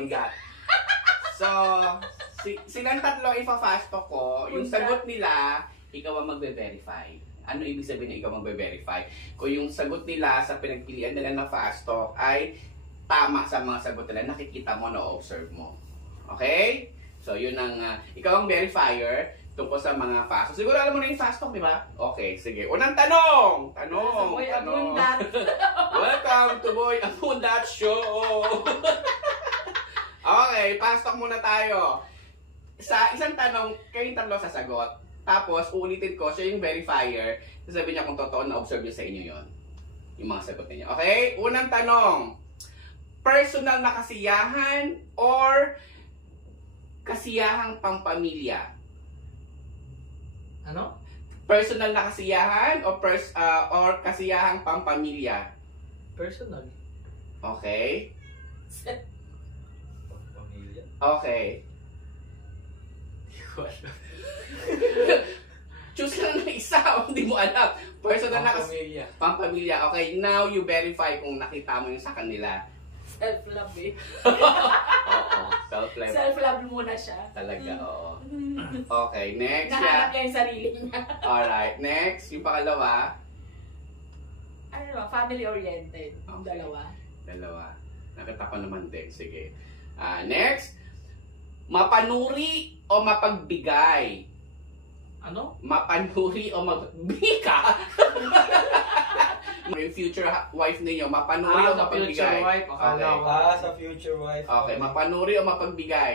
Undat. So, silang tatlo ipa-fast talk ko. Yung sagot nila, ikaw ang magbe-verify. Ano ibig sabihin na ikaw magbe-verify? Kung yung sagot nila sa pinagpilian nila na fast talk ay tama sa mga sagot nila, nakikita mo, na-observe mo. Okay? So, yun ang, ikaw ang verifier tungkol sa mga fast talk. Siguro alam mo na yung fast talk, di ba? Okay, sige. Unang tanong! Tanong! Welcome to Boy Abundat Show! Okay, fast talk muna tayo. Sa isang tanong, kayong tatlo sasagot. Tapos, uulitin ko, siya yung verifier. Sasabihin niya kung totoo na-observe niyo sa inyo yon, yung mga sagot niya. Okay? Unang tanong, personal na kasiyahan or kasiyahang pampamilya? Ano? Personal na kasiyahan or kasiyahang pampamilya? Personal. Okay. Pamilya. Okay. Choose lang na isa o hindi mo alam. Personal na Pamilya. pampamilya. Okay, now you verify kung nakita mo yung sa kanila. Self-love eh. Oo, self-love. Self-love muna siya. Talaga, oo. Okay, next. Nahanap niya yung sarili niya. Alright, next. Yung pangalawa. Ano naman, family-oriented. Yung Okay. dalawa. Nakita ko naman din. Sige. Next. Mapanuri o mapagbigay? Ano? Mapanuri o magbika? Yung future wife ninyo, mapanuri o sa future mapagbigay? wife. Akala ko. Sa future wife. Okay, mapanuri o mapagbigay?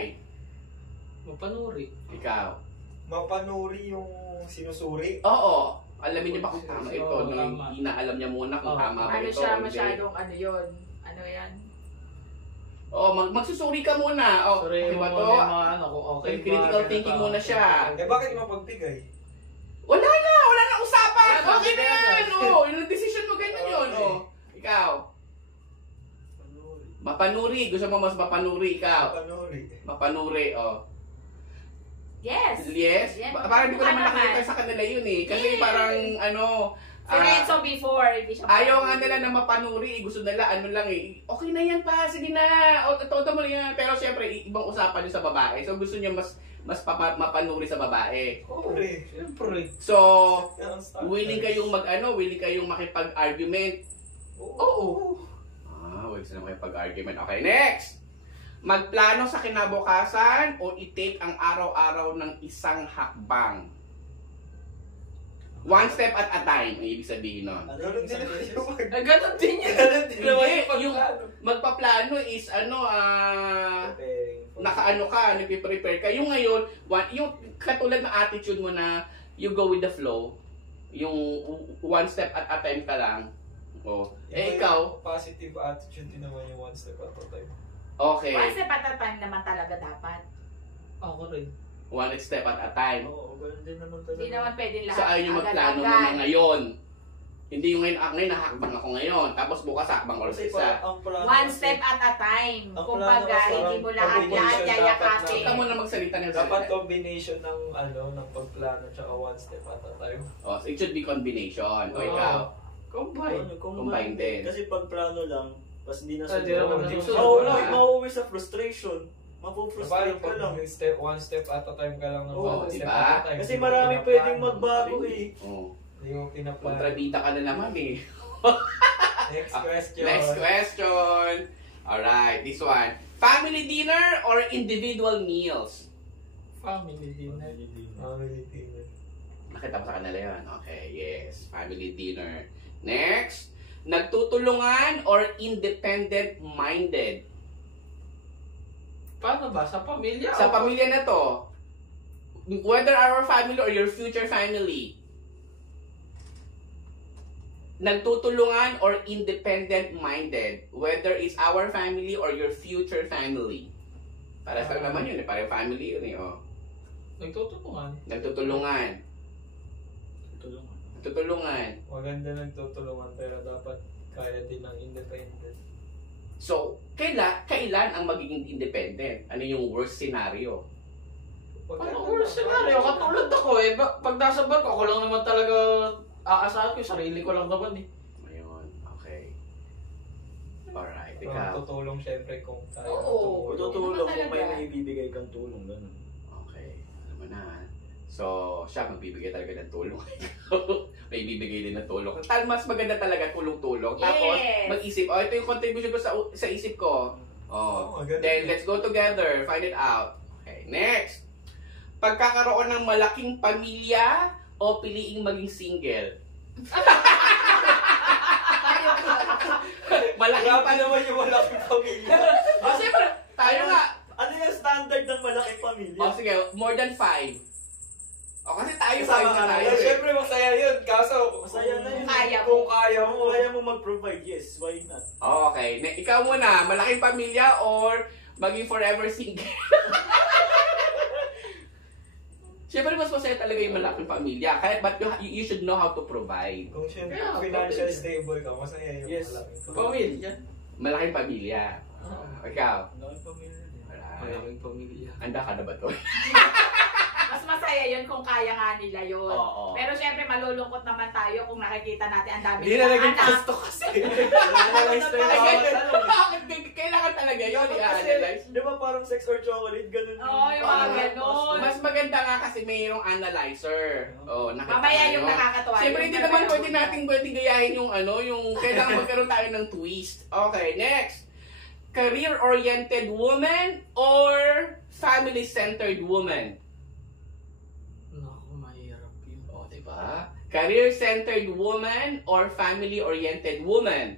Mapanuri. Ikaw. Mapanuri yung sinusuri. Oo. Alamin niyo ba kung tama ito? Oo, Nung tama. inaalam niya muna kung Oo. tama ba Ano ito. siya, o hindi. masyadong ano yun? Ano yan? Oo, magsusuri ka muna. O, Sorry, di ba mo to? muna yung mga ano, kung okay ba, Critical ganito, thinking muna siya. Bakit di mapagbigay? Wala na usapan. Wala, Okay na wala. yan. Oo, yung decision mo ganyan yun. Okay. Oo. Ikaw. Mapanuri. Gusto mo mas mapanuri ikaw? Mapanuri. Mapanuri, oh. Yes! Yes? Yes. Parang hindi ko naman Ano nakita naman? sa kanila yun eh. Kasi Yes. parang ano, Si Renzo before, hindi siya ayaw nga nila na mapanuri. Gusto nila ano lang eh. Okay na yan pa, sige na. O, todo mo yan. Pero syempre, ibang usapan yun sa babae. So gusto niya mas mapanuri sa babae. Oo, siyempre. So, willing kayo. kayong willing kayong makipag-argument. Oo. Willing sila makipag-argument. Okay, next! Magplano sa kinabukasan o i-take ang araw-araw ng isang hakbang? One step at a time, ang ibig sabihin nun. Ganun din naman yung Ganun din yun. Ganun din naman Hindi, yung magpaplano is nakaano ka, nagpe-prepare ka. Yung ngayon, yung katulad ng attitude mo na you go with the flow, yung one step at a time ka lang. Oh. Ikaw, Positive attitude din naman yung one step at a time. okay. Once step at a time naman talaga dapat. Ako rin. One step at a time. Oo, ganun din naman talaga. Hindi naman pwede lahat. So ayaw yung magplano mo na ngayon. Hindi yung ngayon nahakbang ako ngayon. Tapos bukas hakbang ko Kasi isa. ang plano One kasi- step at a time. Ang Kumbaga, plano hindi mo lahat combination yayakapin. Ikaw mo na magsalita ng Dapat salita. combination ng ng pagplano tsaka one step at a time. Oh, so it should be combination. O Oo. ikaw. Combine. Combine din. Kasi pag plano lang, pas hindi na Hindi naman Hindi nasusunod. mo Oo, wala. mauwi sa frustration. Mapufrustrate ka Pag lang. one step at a time ka lang ng Oo, one step diba? at a time. Kasi Hindi mo marami pinaplano. pwedeng magbago eh. Oh. Hindi mo pinaplano. Kontrabita ka na naman eh. Next question. Next question. Alright, this one. Family dinner or individual meals? Family dinner. Family dinner. Nakita mo sa kanila yun? Okay, yes. Family dinner. Next. Nagtutulungan or independent-minded? Paano ba? Sa pamilya? Sa pamilya na to, whether our family or your future family, nagtutulungan or independent-minded, whether it's our family or your future family. Para sa naman yun eh, para family yun eh. Oh. Nagtutulungan. Nagtutulungan. Tulungan. Nagtutulungan. Maganda nagtutulungan pero dapat kaya din ng independent. So, kailan ang magiging independent? Ano yung worst scenario? Ano worst scenario? Katulad ako eh. Pag nasa barko, ako lang naman talaga aasahan ko. Sarili ko lang naman eh. Ayun, okay. Alright. Correct. Ikaw. Tutulong syempre kung kaya. Oo. Kung tutulong, Ano kung may talaga? maibibigay kang tulong, ganun. Okay. Alam mo na. So, siya magbibigay talaga ng tulong. May bibigay din ng tulong. Mas maganda talaga tulong-tulong. Tapos, Yes. mag-isip, ito yung contribution ko sa isip ko. Maganda. Then, let's go together. Find it out. Okay, next. Pagkakaroon ng malaking pamilya o piliing maging single? Malaking Grabe pamilya. naman yung malaking pamilya. O, siyempre, tayo nga. Ano yung standard ng malaking pamilya? O, sige, more than 5. O, kasi tayo Kasama 5 na ka tayo. na. eh. Syempre masaya yun. Kaso, Masaya na yun. Kaya mo. Kung kaya mo. Kung kaya mo mag-provide, yes, why not? Okay. Ikaw muna, malaking pamilya or maging forever single? Siyempre, mas masaya talaga yung malaking pamilya. Kaya, but you should know how to provide. Kung syempre Yeah, financial pamilya. stable ka, masaya yung Yes. malaking Pamilya. Malaking pamilya. Ikaw, Malaking pamilya din. wala. Malaking pamilya. Handa ka na ba to? Mas masaya yun kung kaya nga nila yun. Oo. Pero syempre malulungkot naman tayo kung nakikita natin ang dami Hindi na nilang naging anak. gusto kasi. Analyze na yung Ay, bawat ganyan. tanong. Bakit? Kailangan talaga yun. I-analyze. Di ba parang sex or chocolate, ganun Oo, yung mga ganun. Mas maganda nga kasi mayroong analyzer. Oh, Mamaya yung nakakatawa. Siyempre, yung hindi mamaya naman yung- pwedeng gayahin yung yung kailangan magkaroon tayo ng twist. Okay, next. Career-oriented woman or family-centered woman? Naku, mahirap yun. O, diba? Career-centered woman or family-oriented woman?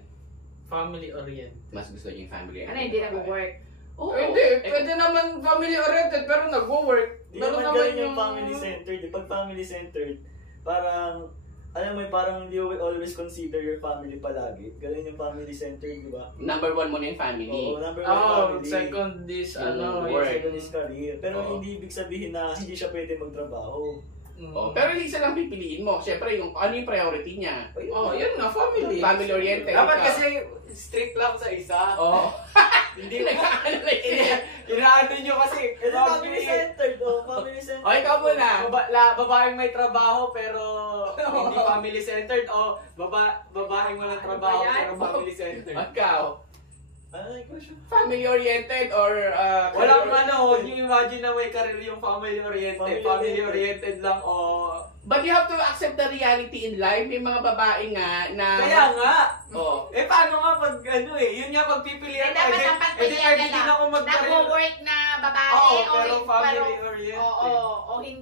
Family-oriented. Mas gusto niyo yung family-oriented. Ano, hindi nag-work. Oo. Hindi, pwede naman family-oriented pero nag-work. Di Pero naman naman ganun yung family-centered. Pag family-centered, parang, alam mo, parang you will always consider your family palagi. Ganun yung family-centered, di ba? Number 1 muna yung family. Oo, number one Oh, family. second is Yung ano, work. Second is career. Pero Oo. hindi ibig sabihin na hindi siya pwede magtrabaho. Oh, pero isa lang pipiliin mo. Siyempre, yung ano yung priority niya? Oh, yun nga, family. Family-oriented. Dapat Ikaw. kasi strict lang sa isa. Oo. Hindi Nag-analyze niya. Inaano nyo kasi. Ito family-centered, oh, family-centered. O, ikaw muna. Babaeng may trabaho pero hindi family-centered o babaeng walang trabaho Ano ba yan? pero family-centered. Ikaw. Ay, question. Family-oriented or Walang career- huwag niyo imagine na may career yung family-oriented. Family-oriented lang o... But you have to accept the reality in life. May mga babae nga na... Kaya nga! Oh. Paano nga pag yun nga pagpipilian Dapat ang pwede pagpilian din na ako mag-career. nag-work na babae Oo, o pero hindi, family-oriented.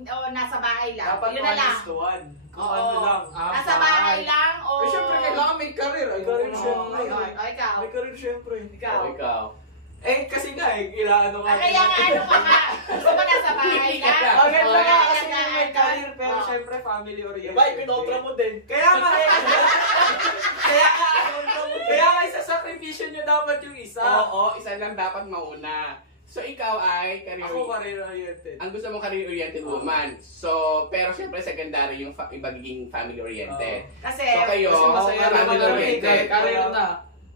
o nasa bahay lang. Dapat Yun na lang. honest to one. Kung Oo. ano lang. Nasa bahay lang o... Eh, syempre kailangan may career. May career Oo. syempre. O, ikaw. May career syempre. Ikaw. Oh, ikaw. Eh, kasi nga, ilaano ka. Kaya nga ano ka nga. Gusto mo nasa bahay lang. Maganda nga Oo, kasi maganda may nga. career, pero Oo. syempre family-oriented. Diba, ipinopra mo din. Kaya nga eh. Kaya nga isasakripisyo nyo dapat yung isa. Oo, isa lang dapat mauna. So, ikaw ay career... Ako career-oriented. Ang gusto mong career-oriented woman. So, pero syempre secondary yung magiging family-oriented. Kasi, So, kayo, Kasi masaya naman family-oriented. kami. Career na.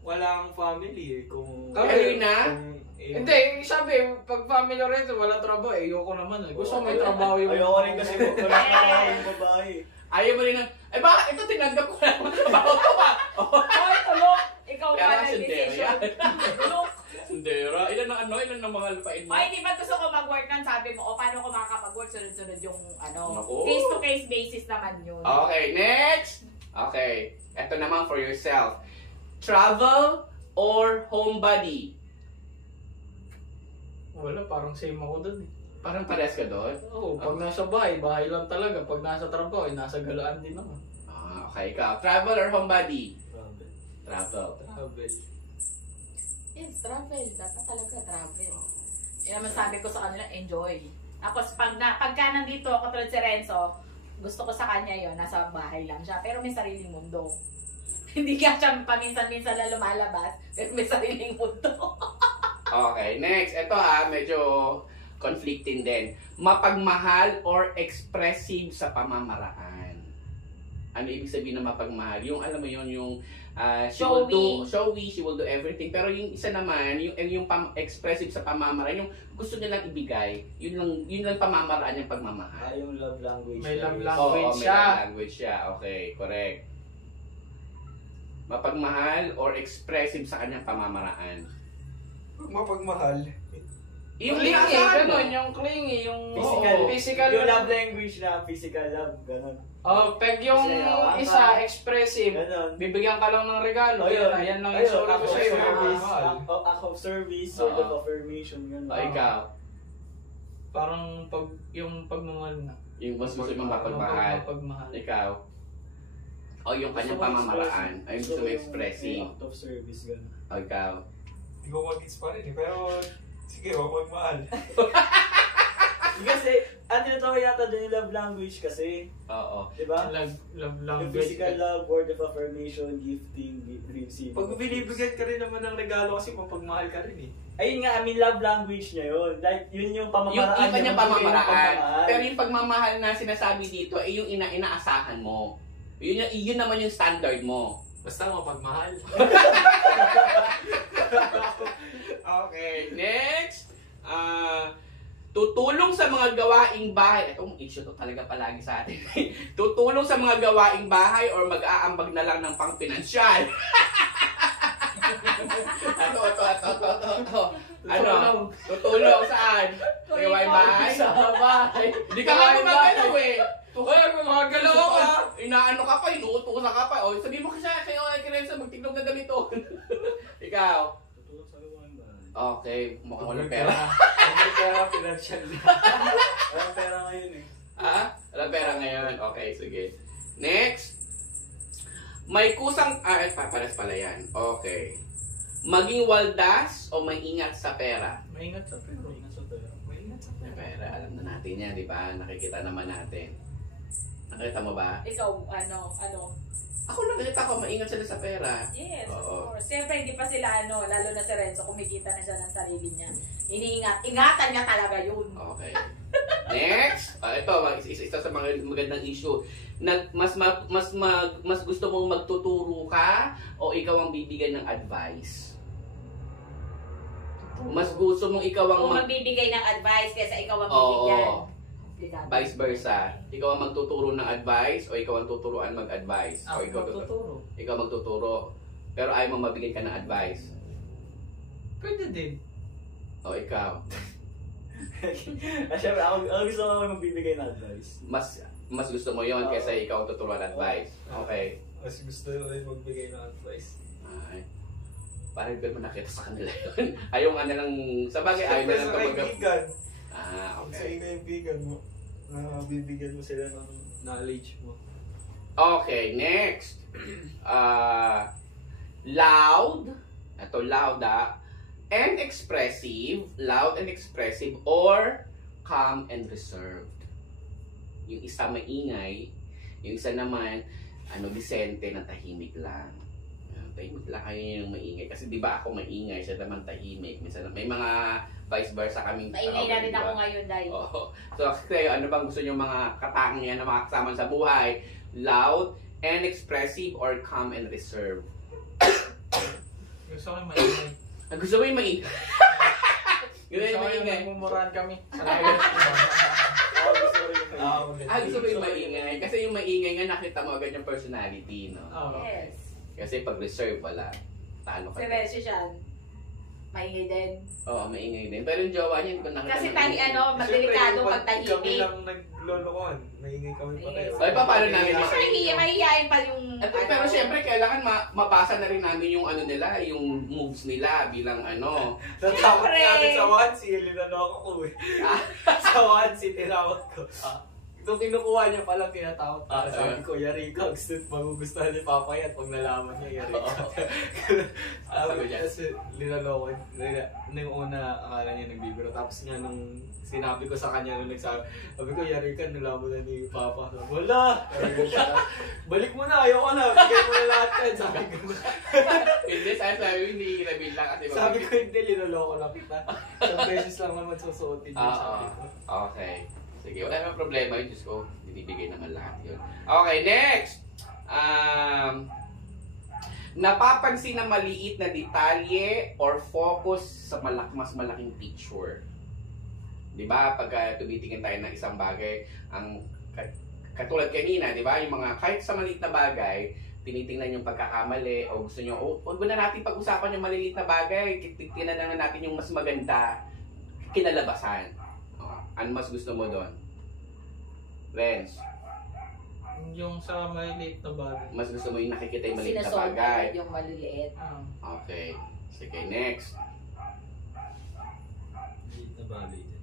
Walang family eh. Kung... Career na? Hindi, sabi, pag family oriented, walang trabaho eh. Ayoko naman eh. Gusto ko may trabaho yung... Ayoko rin kasi wala na yung babae. Ayaw mo rin ng... Ay, bakit ito tinanggap ko na naman trabaho ko pa? Ay, tulok! Ikaw Kaya pa nga sundero yan. nag-decision. Tulok! Sundera. Ilan ang mga lupain mo? Ay, di ba gusto ko mag-work nun? Sabi mo, o paano ko makakapag-work? Sunod-sunod yung Naku. case-to-case basis naman yun. Okay, next! Okay, eto naman for yourself. Travel or homebody? Wala, parang same ako dun eh. Parang pares ka doon? Oo, pag nasa bahay, bahay lang talaga. Pag nasa trabaho, nasa galaan din naman. Okay, ikaw. Travel or homebody? Grabe. Travel. Travel. Yes, travel. Dapat talaga travel. Yan naman sabi ko sa kanila, enjoy. Tapos pagka nandito ako tulad si Renzo, gusto ko sa kanya yon nasa bahay lang siya. Pero may sariling mundo. Hindi ka siya paminsan-minsan na lumalabas, pero may sariling mundo. Okay, next. Ito medyo conflicting din. Mapagmahal or expressive sa pamamaraan? Ano ibig sabihin ng mapagmahal? Yung alam mo yun, yung she will do showy, she will do everything. Pero yung isa naman, yung expressive sa pamamaraan, yung gusto nilang ibigay, yun lang pamamaraan yung pagmamahal. Yung love language. May love niya. language. Oo, may siya. love language siya. Okay, correct. Mapagmahal or expressive sa kanyang pamamaraan? Mapagmahal. Yung Clingy, inaasahan mo. ganun, yung clingy, yung Physical, physical yung love language na physical love, ganun. Oh, peg yung Sinayawan isa, ka. expressive. Ganun. Bibigyan ka lang ng regalo. Ayun. Yan lang yung Ayun, sorry act ko of sa'yo. service, Mahal. act of service, sort of Oo. affirmation, ganun. Ikaw, Parang yung pagmamahal na. yung mas gusto mong mapagmahal. Mapagmahal. Ikaw. O yung kanyang Gusto ko pamamaraan. Ay gusto mo yung expressive. act of service, ganun. O ikaw. Hindi ko mag-gets pa rin eh. Pero sige, huwag magmahal. Kasi, ano ito yata din yung love language kasi, Oo. di ba? Love Yung language. physical love, word of affirmation, gifting, receiving. Pag binibigyan ka rin naman ng regalo kasi mapagmahal ka rin eh. Ayun nga, I mean, love language niya yun. Like, yun yung Yung pamamaraan iba niyang niya, magbigay ng pamamaraan. pagmamahal. Pero yung pagmamahal na sinasabi dito ay yung inaasahan mo. Yun naman yung standard mo. Basta mapagmahal. Okay, next. Tutulong sa mga gawaing bahay. Itong issue to talaga palagi sa atin. Tutulong sa mga gawaing bahay or mag-aambag na lang ng pang-pinansyal. Ito. Ano? Tutulong saan? Sa gawaing bahay? Sa bahay. Hindi ka nga gumagalaw eh. Hoy, gumagalaw ka. Inaano ka pa, inuutusan ka pa. O, sabi mo kasi kayo, Renzo, magtiklog na ganito. Ikaw. Tutulong sa gawain ba? Okay, mukhang walang pera. Ang pera, financial na. Walang pera ngayon eh. Ah? Walang pera ngayon. Okay, sige. Next. May kusang... pares pala yan. Okay. Maging waldas o maingat sa pera? Maingat sa pera. Maingat sa pera. Maingat sa May pera. pera, alam na natin yan, di ba? Nakikita naman natin. Nakita mo ba? Ikaw, ano? Ako nakita ko, maingat sila sa pera. Yes, Oo. of course. Siyempre, hindi pa sila, lalo na si Renzo, kumikita na siya ng sarili niya. Ingatan niya talaga yun. Okay. Next, ito isa sa mga magandang issue. Mas gusto mong magtuturo ka o ikaw ang bibigyan ng advice? Mas gusto mong ikaw ang Kung magbibigay ng advice kaysa ikaw ang bibigyan. Oo. Vice versa. Ikaw ang magtuturo ng advice o ikaw ang tuturuan mag-advise? O ikaw magtuturo. ikaw magtuturo. Pero ayaw mo mabigyan ka ng advice. Pwede din. O ikaw. Siyempre, ako gusto ko magbibigay ng advice. Mas gusto mo yon kaysa ikaw ang tuturuan advice. Okay. Mas gusto rin magbigay ng advice. Ay. Parang hindi mo nakita sa kanila yun. Ayaw nga nilang, sa bagay, ayaw Siyempre nilang sa kaibigan. Kung sa Okay. kaibigan mo, bibigyan mo sila ng knowledge mo. Okay, next. Loud. Ito, loud and expressive. Loud and expressive or calm and reserved. Yung isa maingay, yung isa naman, disente na tahimik lang. Tahimik lang kayo yung maingay. Kasi di ba ako maingay, siya naman tahimik. Minsan, may mga vice versa kaming Maingay na rin diba? ako ngayon, Day. Oo. So, kayo, ano bang gusto nyo mga katangian na mga kasama sa buhay? Loud and expressive or calm and reserved? Gusto ko yung maingay. Gusto mo yung maingay? Gusto mo yung maingay? Nagmumurahan kami. Gusto mo yung maingay? Kasi yung maingay nga nakita mo agad yung personality, no? Yes. Kasi pag reserve, wala. Talo ka. Si Renzo siya, maingay din. Oo, maingay din. Pero yung jowa niya, hindi ko nakita. Kasi maingay. madelikado Siyempre, pag kami tahimik. lang naglolokohan. Maingay kami pareho. Ay, paano namin Kasi mahihiyain pa yung... Pero syempre, kailangan mabasa na rin namin yung nila, yung moves nila bilang Natakot Siyempre. namin sa Wansi, linaloko ko eh. Sa Wansi, tinawag ko. Ito kinukuha niya palang tinatawag para sabi ko, yari ka, magugustuhan ni Papa yan pag nalaman niya, yari ka. Sabi niya. Kasi linaloko, yung una akala niya nagbibiro. Tapos nga nung sinabi ko sa kanya nung nagsabi, sabi ko, yari ka, nalaman na ni Papa. Sabi, wala! Balik mo na, ayoko na, bigay mo na lahat yan, sabi ko. Hindi, sabi hindi i-reveal lang kasi Sabi ko, hindi, linaloko lang kita. Isang beses lang naman susuotin yun, sabi ko. Okay. Sige, wala namang problema yun. Diyos ko, binibigay naman lahat yun. Okay, next! Napapansin na maliit na detalye or focus sa mas malaking picture. Di ba? Pag tumitingin tayo ng isang bagay, ang katulad kanina, di ba? Yung mga, kahit sa maliit na bagay, tinitingnan yung pagkakamali o gusto nyo, huwag na natin pag-usapan yung maliliit na bagay, tingnan na natin yung mas maganda kinalabasan. Ano mas gusto mo doon? Renz, Yung sa maliliit na bagay. mas gusto mo yung nakikita yung maliit na Sinasolve bagay. agad yung maliliit. Okay. Sige, next. Maliliit na bagay din.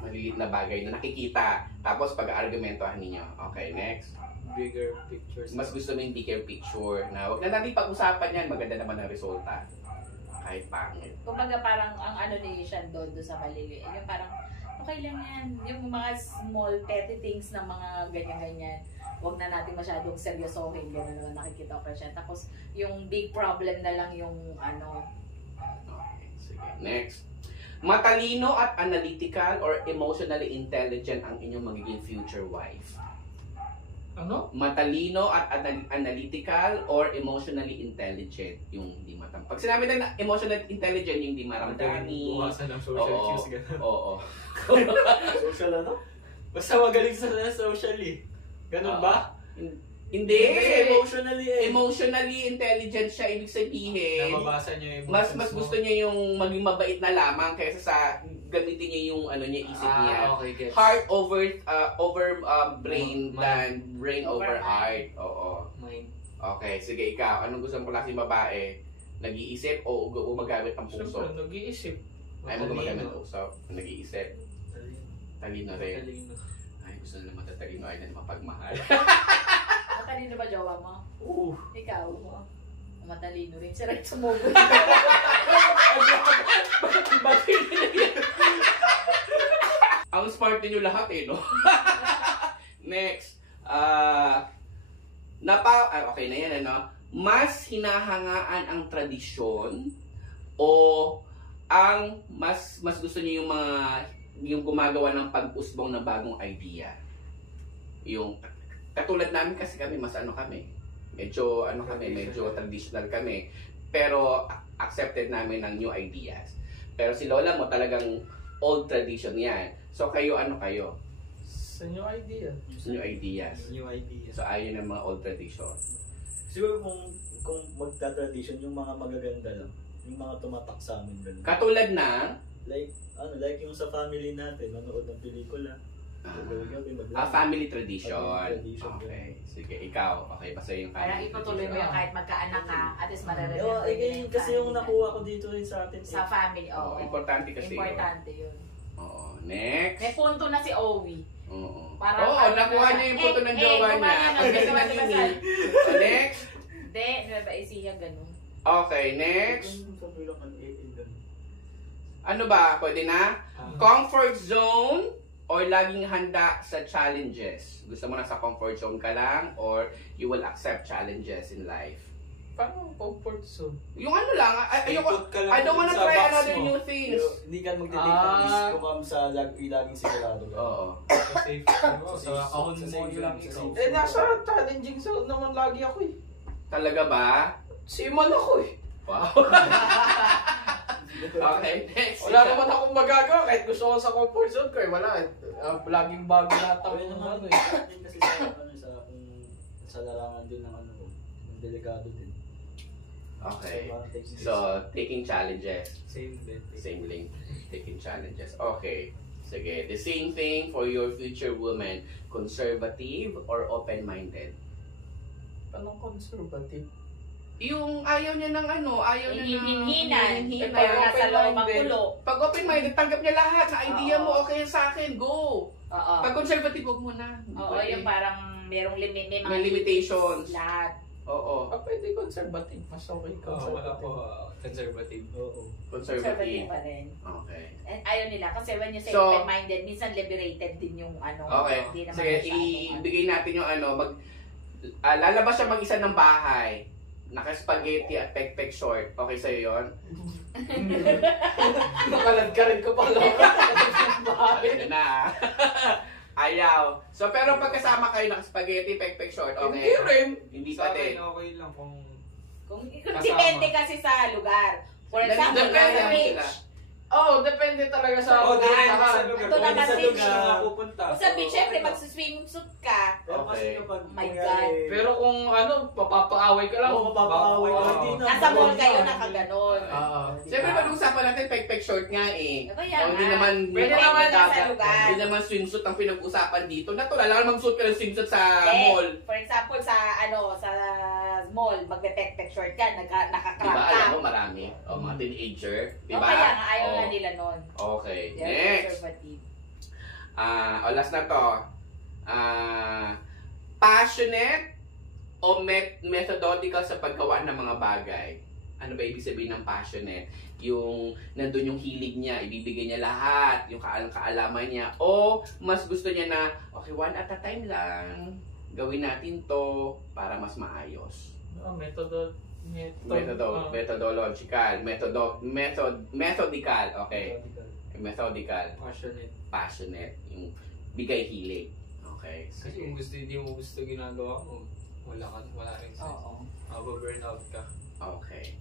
Maliliit na bagay na nakikita. Tapos pag-argumentohan ninyo. Okay, next. Bigger pictures. Mas gusto mo yung bigger picture na wag na natin pag-usapan yan, maganda naman ang resulta. Kahit pangit. Kumbaga parang ang ano ni Sean doon sa maliliit. Yung parang, okay lang yan. Yung mga small petty things na mga ganyan-ganyan. Huwag na natin masyadong seryosohin. Gano'n naman nakikita ko pa siya. Tapos yung big problem na lang yung ano. Okay, sige. Next. Matalino at analytical or emotionally intelligent ang inyong magiging future wife. Ano? Matalino at analytical or emotionally intelligent yung hindi matam. Pag sinabi na emotional intelligent yung hindi maramdani. Buwasan ng social Oo, cues. Gano'n. oo. Social ano? Basta magaling sa socially. Ganun ba? Hindi. Emotionally Emotionally intelligent siya, ibig sabihin. Nababasa niyo yung Mas emotions mo. gusto niya yung maging mabait na lamang kaysa sa gamitin niya yung ano niya isip niya. Okay, gets. Heart over brain Mind. than brain over Over heart. Oo. Mind. Okay, sige ikaw. Anong gusto mo klaseng babae? Nag-iisip o gumagamit ng puso? Siyempre, nag-iisip. Ay, mo gumagamit ng puso. Nag-iisip. Talino rin. Talino. Ay, gusto na naman tatalino ay na mapagmahal. Matalino ba jowa mo? Oo. Ikaw? Matalino rin. Si Red sumugot. Ang smart ninyo lahat eh, no? Next. Okay na yan, ano? Mas hinahangaan ang tradisyon o ang mas gusto niyo yung gumagawa ng pag-usbong na bagong idea. Yung katulad namin kasi kami mas kami. Medyo traditional kami. Pero accepted namin ng new ideas. Pero si Lola mo talagang old tradition yan. So kayo kayo? Sa new idea. New ideas. New idea. So ayaw ng mga old tradition. Siguro kung magta-tradition, yung mga magaganda lang. Yung mga tumatak sa amin. Ganun. Katulad ng Like yung sa family natin, manood ng pelikula. family tradition. Family tradition, Okay. Sige, ikaw. Okay, basta yung Parang itutuloy mo yung kahit magkaanak ka. At least mararanasan mo Kasi family yung nakuha ko dito rin sa atin. sa family. Oo, Oo. importante kasi Importante yun. Oo. Next. May punto na si Owie. Oo. Parang Oo, nakuha niya yung puto ng jowa niya. gumana na. Pagdating ng Kasal. So, next. Hindi, Nueva Ecija ganun. Okay, next. Ano ba? Pwede na? Comfort zone or laging handa sa challenges? Gusto mo na sa comfort zone ka lang or you will accept challenges in life? Paano comfort zone? Yung ano lang, Ikot ka lang I don't wanna sa try box another mo. new things. Pero hindi ka magdedate ng Ah. risk kung sa laging sigurado ka. Oo. Sa safe. Sa kahon Sa mo safe lang zone, sa ikaw. safe Eh, nasa challenging zone naman lagi ako eh. Talaga ba? Siman ako eh. Wow. Okay, next. Wala naman akong magagawa kahit gusto ko sa comfort zone ko eh. Wala eh. Laging bago lahat ako Pero ng naman ano eh. kasi sa larangan din ng ng delikado din. Okay. So, So, taking challenges. Same din. Same link. Taking challenges. Okay. Sige. The same thing for your future woman. Conservative or open-minded? Anong conservative? Yung ayaw niya ng ayaw niya ng Hinhinan. hinhinan. Pero nasa loob ang open-minded. kulo. Pag open-minded, tanggap niya lahat na idea Oo. mo, okay sa akin, go! Oo. Pag conservative, huwag mo na. Hindi Oo, pwede. yung parang merong limit. May limitations. Lahat. Oo. Pwede conservative. Mas okay Wala po conservative. conservative. Oo. Conservative. Pa rin. Okay. And ayaw nila. Kasi when you say So, open-minded, minsan liberated din yung Okay. Hindi naman Sige, masyadong ibigay natin yung lalabas siya mag-isa ng bahay. Naka-spaghetti at pek-pek short. Okay sa'yo yun? Nakalad ka rin ko pala. Ayun na. Ayaw. So, pero pagkasama kayo naka-spaghetti, pek-pek short, okay? Hindi rin. Hindi Sa pa akin, din. okay lang kung Kung Kasama. depende kasi sa lugar. For example, Nandun kaya nasa mo beach. sila. Oh, depende talaga sa Oo, lugar. depende sa lugar. Ito Kung naman sa din lugar siya. na pupunta. Kung sa beach, syempre, magsuswimming suit ka. Pero kasi Okay. kapag Oh my kunyari- Pero kung ano, papapaaway ka lang. Oo, mapapaaway ka. Oo. Hindi na. Nasa mall kayo, Hindi na. nakaganon. Oo. Siyempre, pag-uusapan natin, pek-pek short nga eh. Kaya O, hindi nga. naman, Pwede Depende naman na sa dagat. lugar. hindi naman swimsuit ang pinag-usapan dito. Natural, lang mag-suit ka ng swimsuit sa Eh, mall. For example, sa mall, magbe-pek-pek short ka, nakakrap Diba, ka. alam mo, marami. O, mga teenager. O Diba? kaya nga, ayaw O, nga nila nun. Okay, They're next. conservative. Last na to. Passionate o methodical sa paggawa ng mga bagay? Ano ba ibig sabihin ng passionate? Yung nandun yung hilig niya, ibibigay niya lahat, yung kaalaman niya, o mas gusto niya na, okay, one at a time lang, gawin natin to para mas maayos. Methodological, methodical, okay. Methodical, passionate, yung bigay hilig. Okay. Kasi kung hindi mo gusto ginagawa mo, wala rin sense. Oo. Mababurn out ka. Okay.